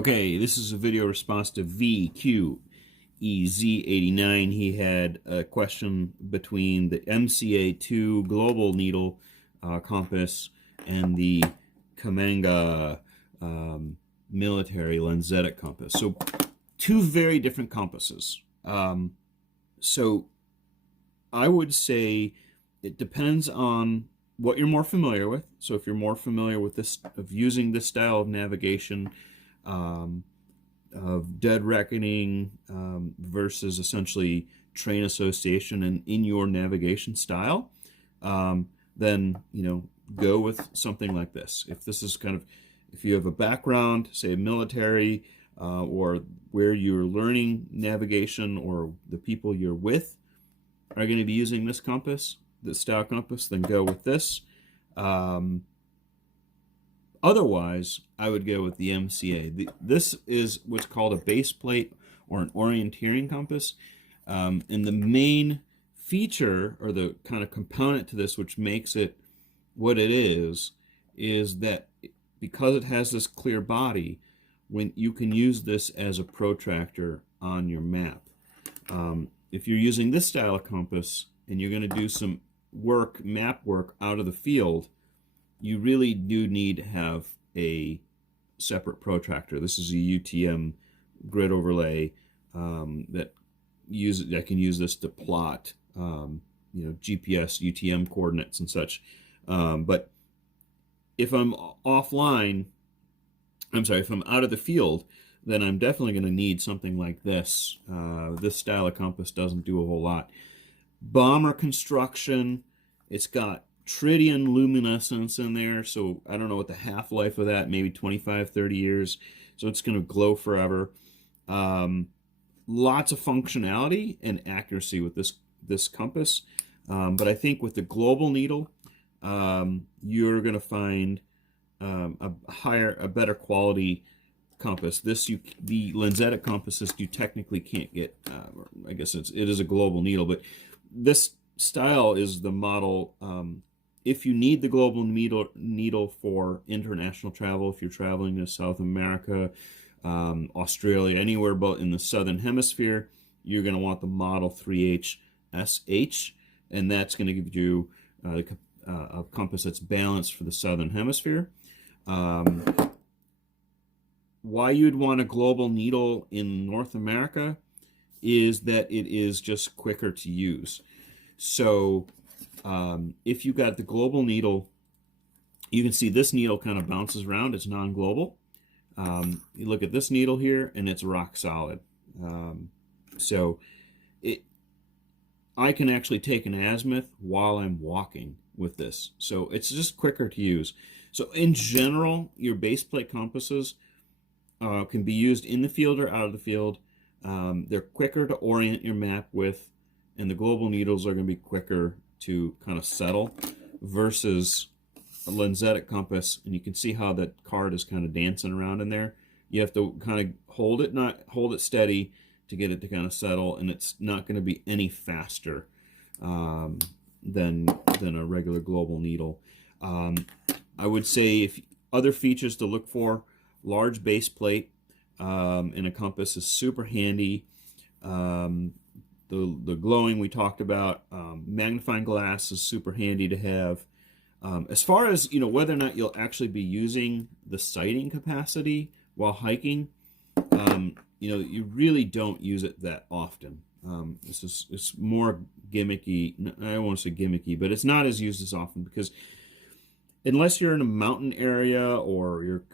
Okay, this is a video response to VQEZ89. He had a question between the MCA2 global needle compass and the Kamanga military lensatic compass. So two very different compasses. So I would say it depends on what you're more familiar with. So if you're more familiar with this, of using this style of navigation, of dead reckoning versus essentially train association and in your navigation style, then go with something like this. If this is if you have a background, say military, or where you're learning navigation, or the people you're with are going to be using this compass, this style compass, then go with this. Otherwise, I would go with the MCA. This is what's called a baseplate or an orienteering compass. And the main feature, or the kind of component to this which makes it what it is that because it has this clear body, when you can use this as a protractor on your map. If you're using this style of compass and you're going to do some map work out of the field, you really do need to have a separate protractor. This is a UTM grid overlay that can use this to plot GPS UTM coordinates and such. But if I'm offline, if I'm out of the field, then I'm definitely going to need something like this. This style of compass doesn't do a whole lot. Bomber construction, it's got tritium luminescence in there, so I don't know what the half-life of that, maybe 25-30 years, so it's going to glow forever. Lots of functionality and accuracy with this compass, but I think with the global needle, you're going to find a better quality compass. The lensatic compasses you technically can't get. I guess it is a global needle, but this style is the model. If you need the global needle for international travel, if you're traveling to South America, Australia, anywhere but in the southern hemisphere, you're going to want the Model 3H/SH, and that's going to give you a compass that's balanced for the southern hemisphere. Why you'd want a global needle in North America is that it is just quicker to use. So if you got the global needle, you can see this needle kind of bounces around. It's non-global. You look at this needle here, and it's rock solid. So I can actually take an azimuth while I'm walking with this. So it's just quicker to use. So in general, your baseplate compasses can be used in the field or out of the field. They're quicker to orient your map with, and the global needles are going to be quicker to kind of settle versus a lensatic compass. And you can see how that card is kind of dancing around in there. You have to kind of hold it steady to get it to kind of settle, and it's not going to be any faster than a regular global needle. I would say if other features to look for: large base plate in a compass is super handy. The glowing we talked about, magnifying glass is super handy to have. As far as whether or not you'll actually be using the sighting capacity while hiking, you really don't use it that often. It's more gimmicky. I don't want to say gimmicky, but it's not as used as often, because unless you're in a mountain area or you're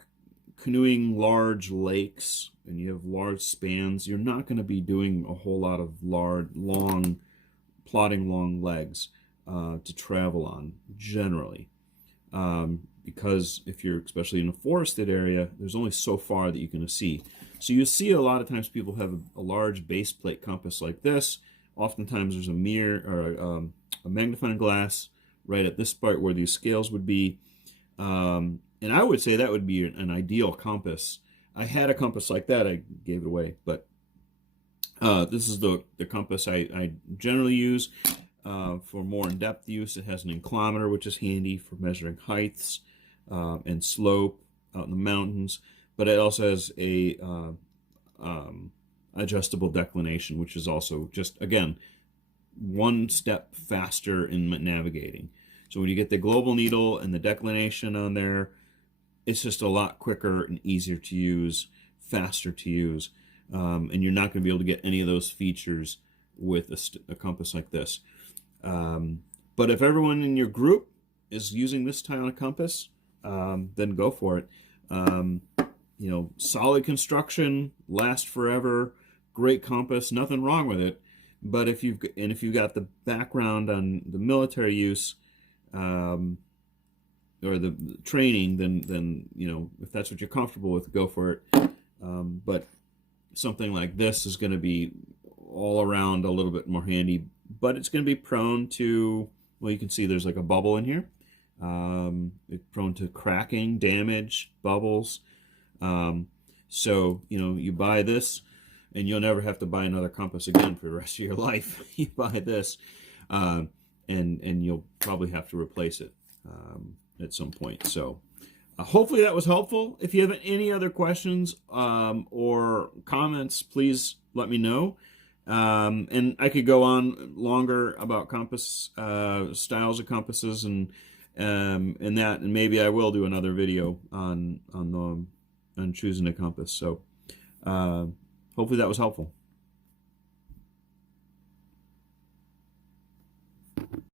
canoeing large lakes and you have large spans, you're not going to be doing a whole lot of plotting long legs to travel on generally, because if you're especially in a forested area, there's only so far that you can see. So you see a lot of times people have a large base plate compass like this. Oftentimes there's a mirror or a magnifying glass right at this part where these scales would be. And I would say that would be an ideal compass. I had a compass like that. I gave it away, but this is the compass I generally use for more in-depth use. It has an inclinometer, which is handy for measuring heights and slope out in the mountains. but it also has a adjustable declination, which is also just, again, one step faster in navigating. So when you get the global needle and the declination on there, it's just a lot quicker and easier to use, faster to use. And you're not going to be able to get any of those features with a compass like this. But if everyone in your group is using this kind of compass, then go for it. You know, solid construction, last forever, great compass, nothing wrong with it. But if you've got the background on the military use, or the training, then you know, if that's what you're comfortable with, go for it. But something like this is going to be all around a little bit more handy, but it's going to be prone to, well, you can see there's like a bubble in here. It's prone to cracking, damage, bubbles. So, you know, you buy this and you'll never have to buy another compass again for the rest of your life. You buy this, and you'll probably have to replace it at some point. So hopefully that was helpful. If you have any other questions or comments, please let me know. And I could go on longer about compass styles of compasses and that, and maybe I will do another video on choosing a compass. So hopefully that was helpful.